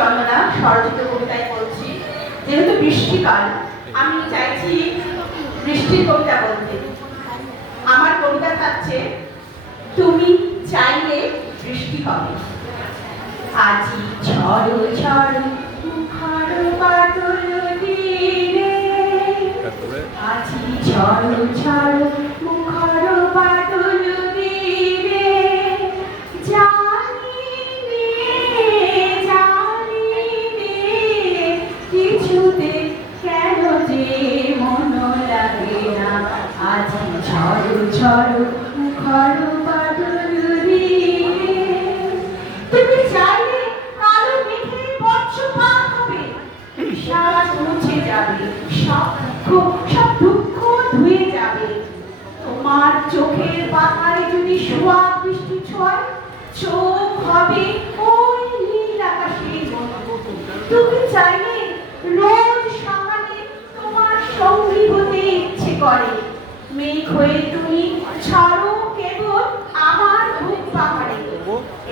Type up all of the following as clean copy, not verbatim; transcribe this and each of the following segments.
চন্দনা স্বরচিত কবিতায় বলছি। যেহেতু বৃষ্টিকাল, আমি চাইছি বৃষ্টির কবিতা বলতে। আমার কবিতা থাকছে, তুমি চাইলে বৃষ্টি হবে। আজি ঝড় ঝড় মুখর বাদল দিনে, আজি ঝড় ঝড় মুখর বাদল দিনে, জানি নে কিছুতে কেন যে মন লাগে না। আজি ঝড় ঝড় মুখর বাদল দিনে, তুমি চাইলে কালো মেঘে বজ্রপাত হবে, শ্বাস মুছে যাবে, সব দুঃখ ধুয়ে যাবে। তোমার চোখের পাতায় যদি সোয়া বৃষ্টি ছোঁয়, চোখ হবে ওই নীল আকাশের মতো। তুমি চাইলে রোজ সকালে তোমার সঙ্গী হতে ইচ্ছে করে, মেঘ হয়ে তুমি ছাড়ো কেবল আমার বুক পাহাড়ে।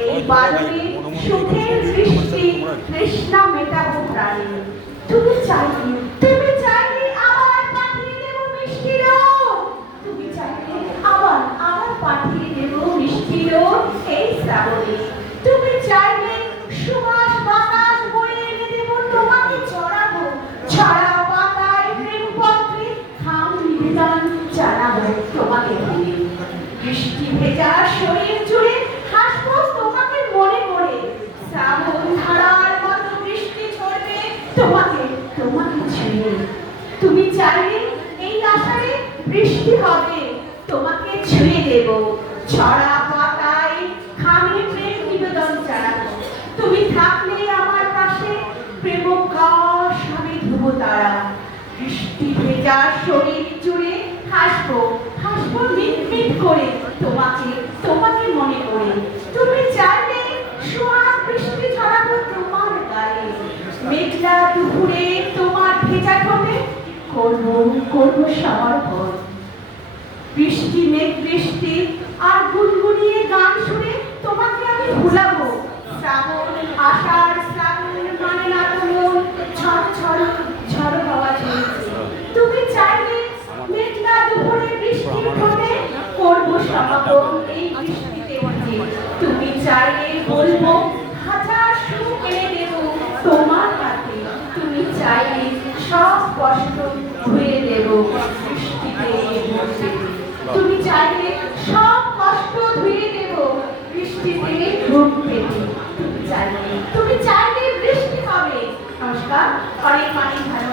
এই বাদলে সুখের বৃষ্টি তৃষ্ণা মেটাবো প্রাণে। তুমি চাইলে আবার পাঠিয়ে দেবো মিষ্টি রোদ। তুমি চাইলে আবার পাঠিয়ে দেবো মিষ্টি রোদ এই শ্রাবণে। তুমি চাইলে সুবাস বাতাস বয়ে এনে দেবো তোমাকে ছড়াবো, ছড়া পাতায় প্রেম পত্রে খাম নিবেদন জানাবো তোমাকে ঘিরে। বৃষ্টি ভেজা শরীর জুড়ে হাসবো তোমাকে মনে করে, শ্রাবণ ধারার মতো বৃষ্টি ঝরবে তোমাকে ছুঁয়ে। তুমি চাইলে এই আষাঢ়ে বৃষ্টি হবে, তোমাকে ছুঁয়ে দেব, ছড়া পাতায় খামে প্রেম নিবেদন জানাবো। তুমি থাকলে আমার পাশে প্রেমকাশ হবে ধ্রুব তারা। বৃষ্টি ভেজা শরীর জুড়ে হাসবো মিটমিট করে তোমাকে মনে করে। তুমি চাইলে সোহাগ বৃষ্টি ছড়াবো তোমার গায়ে, মেঘলা দুপুরে তোমার ভেজা ঠোঁটে করবো সমর্পণ। বৃষ্টি আর গুনগুনিয়ে গান শুনে তোমাকে আমি ভুলাবো। শ্রাবণ আষাঢ় শ্রাবণ মানে না তো মন, ঝড় হাওয়া ঝরছে। তুমি চাইলে মেঘলা দুপুরে বৃষ্টির ঠোঁটে করবো সমাগম এই বৃষ্টিতে ভিজে। তুমি চাইলে বলবো হাজার সুখ এনে দেবো তোমার হাতে। তুমি চাইলে সব কষ্ট ধুয়ে দেবো বৃষ্টিতে ভরতে। তুমি চাইলে সব কষ্ট ধুয়ে দেবো বৃষ্টিতে ভরতে। তুমি চাইলে বৃষ্টি হবে। নমস্কার, অনেক ভালো।